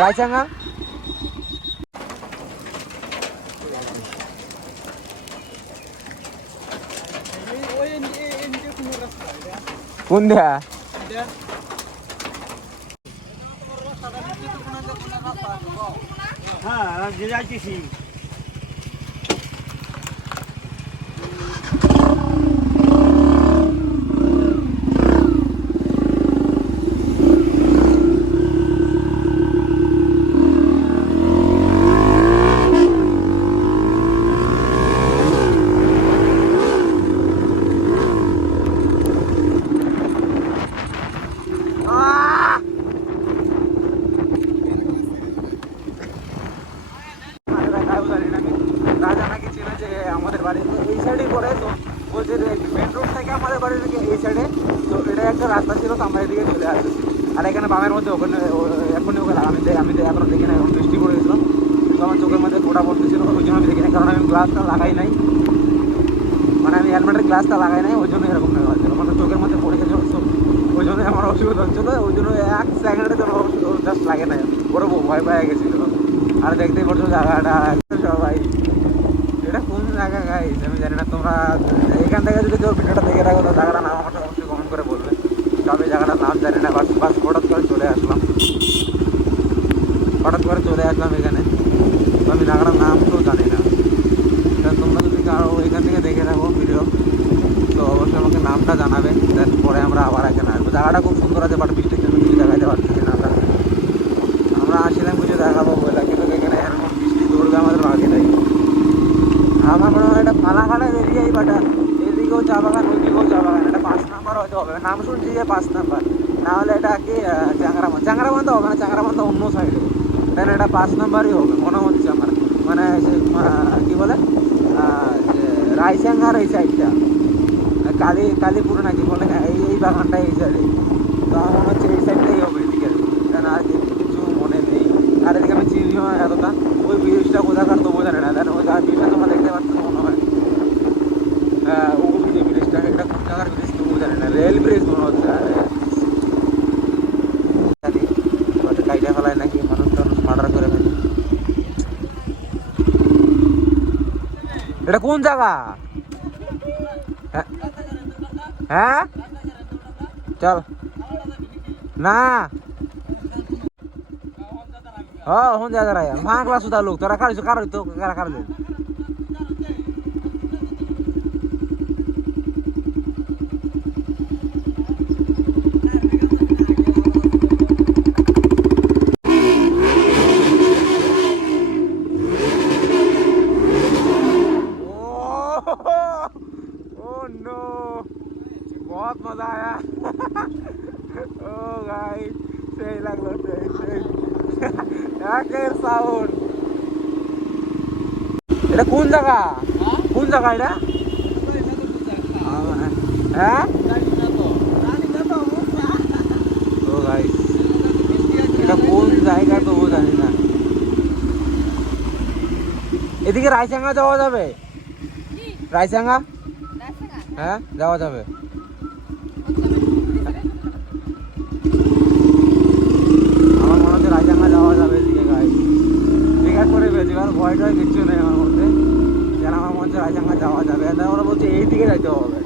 রায়চাঙ্গা কোন দেয়া হ্যাঁ যে যাইতেছি আমাদের বাড়ি এই সাইডে পড়ে তো বলছে মেন রোড থেকে আমাদের বাড়ি থেকে এই সাইডে তো এটা একটা রাস্তা ছিল তো আমরা এদিকে চলে আসছি আর এখানে বামের মধ্যে ওখানে এখনই ওখানে আমি এখনো দেখি না এখন বৃষ্টি পড়ে গেছিলাম তো আমার চোখের মধ্যে ফোটা পড়তেছিল ওই জন্য আমি দেখি না কারণ আমি গ্লাসটা লাগাই নাই মানে আমি হেলমেটের গ্লাসটা লাগাই নাই ওই জন্য এরকম নেওয়া হচ্ছিল মানে চোখের মধ্যে পড়ে গেছে ওই জন্য আমার অসুবিধা হচ্ছিলো ওই জন্য এক সেকেন্ডের জন্য জাস্ট লাগে না ওরা ভয় পেয়ে গেছিল আর দেখতেই পাচ্ছ জায়গাটা সবাই এটা কোন জায়গা গাইস আমি জানি না তোমরা এখান থেকে যদি কেউ ভিডিওটা দেখে রাখো তো জায়গাটার নাম আমাকে অবশ্যই কমেন্ট করে বলবে তবে এই জায়গাটার নাম জানি না বাস হঠাৎ করে চলে আসলাম এখানে তো আমি জায়গাটার নাম তো জানি না তোমরা যদি কারো এখান থেকে দেখে রাখো ভিডিও তো অবশ্যই আমাকে নামটা জানাবে দেন পরে আমরা আবার এখানে আসবো জায়গাটা খুব সুন্দর আছে বাট বৃষ্টির জন্য কিছু দেখাতে পারতেছি না আমরা আসছিলাম কিছু দেখাবো বলে কিন্তু এখানে এরকম বৃষ্টি ধরবে আমাদের আগেটাই আমার মনে হয় এটা ফালাকাটা এরিয়াই বাটা এদিকেও চা বাগান ওইদিকেও চা বাগান এটা 5 নাম্বার হয়তো হবে নাম শুনছি যে 5 নাম্বার না হলে এটা কি চ্যাংরামান তো হবে না চ্যাংরামান তো অন্য সাইডে দেন এটা 5 নাম্বারই হবে মনে হচ্ছে আমার মানে কী বলে রায়চাঙ্গার এই সাইডটা কালীপুর নাকি বলে এই বাগানটা এই সাইডে তো আমার মনে হচ্ছে এই সাইডটাই হবে এদিকে দেন আর কিছু মনে নেই আর এদিকে আমি চিনিও না এতটা ওই ব্রিজটা কোথাকার তো বোঝা না দেন ওই ব্রিজটা তোমরা দেখতে পাচ্ছ মনে হয় হ্যাঁ ওই যে ব্রিজটা এটা কোন জায়গার ব্রিজ তো বোঝা না রেল ব্রিজ মনে হচ্ছে গাড়িটা ফেলায় নাকি মানুষ মার্ডার করে ফেলে এটা কোন জায়গা হ্যাঁ চল না হন যা রা ভাঙলা সুদা লোক তোরা কার তো কার बहुत मजा आया ओ गाइस सही লাগলো সেই একের সাউন্ড এটা কোন জায়গা কোন জায়গা এটা হ্যাঁ ও গাইস এটা কোন জায়গা তো জানি না এদিকে রায়চাঙ্গা যাওয়া যাবে রায়চাঙ্গা হ্যাঁ যাওয়া যাবে আমার মনে হচ্ছে রায়চাঙ্গা যাওয়া যাবে এদিকে গাই জিজ্ঞাসা করে পেয়েছি কারণ ভয় টয় কিচ্ছু নেই আমার মধ্যে যেন আমার মনে হচ্ছে রায়চাঙ্গা যাওয়া যাবে তাই ওরা বলছে এই দিকে যাইতে হবে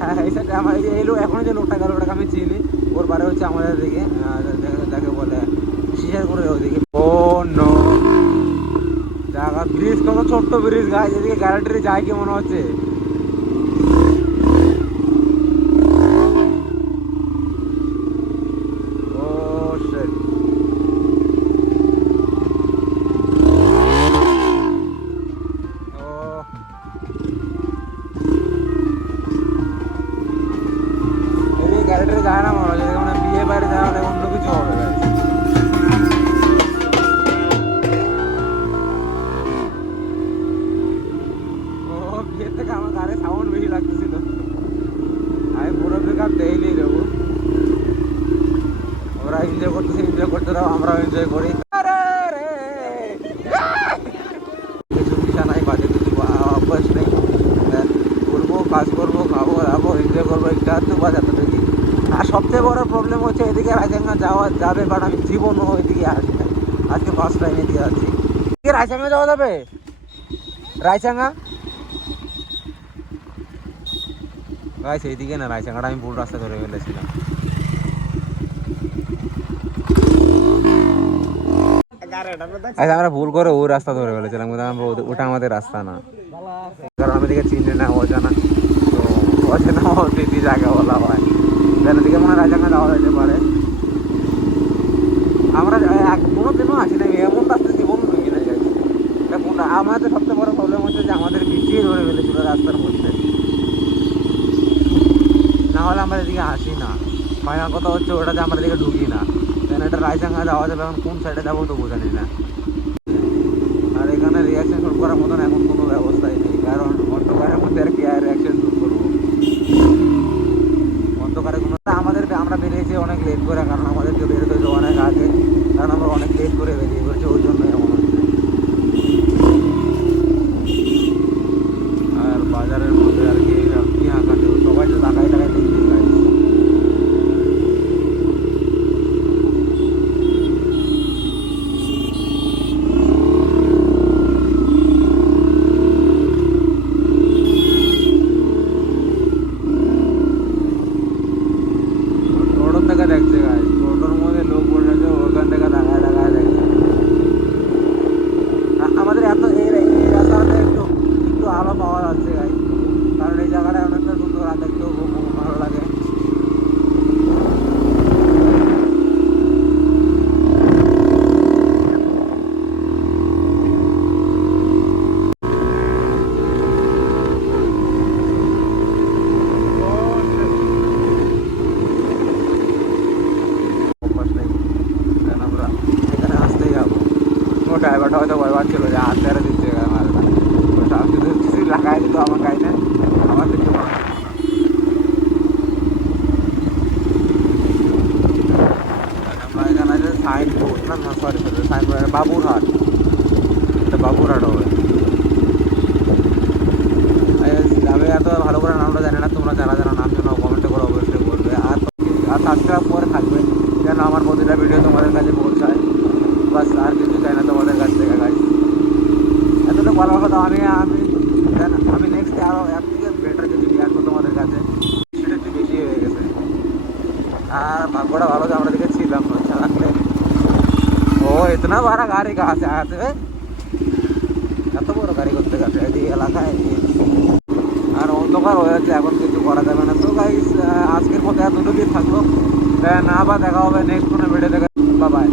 হ্যাঁ এই সাইডে আমার এই যে এই লোক এখনো যে লোকটা গেল ওটাকে আমি চিনি ওর বারে হচ্ছে আমাদের দিকে যাকে বলে শিশার করে ওদিকে ও নো জায়গা ব্রিজ কত ছোট্ট ব্রিজ গাছ এদিকে গ্যারান্টি যায় কি মনে হচ্ছে গ্যারেন্টি যায় না মনে হচ্ছে মানে বিয়ে বাড়ি যাওয়া হলে অন্য কিছু হবে ও বিয়ের থেকে আমার হচ্ছে এদিকে রায়সাঙ্গা যাওয়া যাবে, বাট আমি জীবনও ওইদিকে আসি না। আজকে ফার্স্ট টাইম এদিকে যাচ্ছি। এদিকে রায়সাঙ্গা যাওয়া যাবে? রায়সাঙ্গা গাইস এইদিকে না, রায়সাঙ্গাটা আমি ভুল রাস্তা ধরে ফেলেছিলাম। আচ্ছা আমরা ভুল করে ওই রাস্তা ধরে ফেলেছিলাম, কিন্তু আমরা ওটা আমাদের রাস্তা না, কারণ আমি দিকে চিনি না, অজানা। তো অজানা অতিথি জায়গা বলা হয়, এদিকে মনে হয় রায়সাঙ্গা যাওয়া যেতে পারে। আমরা কোনোদিনও আসি না এমন রাস্তা, জীবন কিনে যাই। আমাদের সবচেয়ে বড় প্রবলেম হচ্ছে যে আমাদের মিশিয়ে ধরে ফেলেছিল রাস্তার মধ্যে, না হলে আমরা এদিকে আসি না। ফাইনাল কথা হচ্ছে ওটা যে আমরা এদিকে ঢুকি না, কারণ এটা রায়সাঙ্গা যাওয়া যাবে, এখন কোন সাইডে যাবো তো বোঝানি না। আর এখানে রিয়াকশন শুট করার মতন এখন কোনো ব্যবস্থাই নেই, কারণ অন্ধকারের মধ্যে আর কি আর রিয়াকশন শুট করবো। অন্ধকারে কোনো আমরা বেরিয়েছি অনেক লেট করে, কারণ আমাদেরকে বেরোতে হয়েছে অনেক আগে, কারণ আমরা অনেক লেট করে বেরিয়ে পড়েছি, ওই জন্য এমন হচ্ছে। আর বাজারের মধ্যে আর কি কি হাঁকাতে সবাই তো তাকাই তাকাই দেখতে পাই। টোটোর থেকে দেখছে গাছ, টোটোর মধ্যে লোক বসেছে, ওখান থেকে তাকায় তাকায় দেখছে। আমাদের এত এই রাস্তাটা একটু একটু আলো পাওয়া যাচ্ছে গাছ, কারণ এই জায়গাটা অনেকটা সুন্দর, আর দেখতেও খুব ভালো লাগে। আমরা এখানে আসতেই যাবো। ও ড্রাইভারটা হয়তো ভয় পাচ্ছিল যে হাত তেরে দিচ্ছে আমার, আমি যদি কিছু লাগাই দিত আমার গাড়িতে, আমার দেখতে পাবো। আমরা এখানে আছে সাইনবোর্ড, না না সরি সরি সাইনবোর্ড, বাবুরহাট, এটা বাবুরহাট হবে। আমি এত ভালো করে নামটা জানি না, তোমরা যারা যারা নাম জানো কমেন্টে করে অবশ্যই বলবে, আর সাবস্ক্রাইব করে থাকবে যেন আমার প্রতিটা ভিডিও তোমাদের কাছে পৌঁছায়। বাস আর কিছু চাই না তোমাদের কাছ থেকে গাইস। এতটা ভালো কথা, আমি নেক্সট আরও এর থেকে বেটার কিছু নিয়ে আসবো তোমাদের কাছে, সেটা একটু বেশি হয়ে গেছে। আর ভাগ্যটা ভালো যে আমরা দিকে ছিলাম, রাখলে ও ইতনা বড় গাড়ি কাহা সে আয়া थे, এত বড় গাড়ি করতে গেছে এই এলাকায়। আর অন্ধকার হয়ে যাচ্ছে, এখন কিছু করা যাবে না। তো গাইস আজকের মতো এতটুকুই থাকলো, দেন আবার দেখা হবে নেক্সট কোনো ভিডিও থেকে। Bye bye.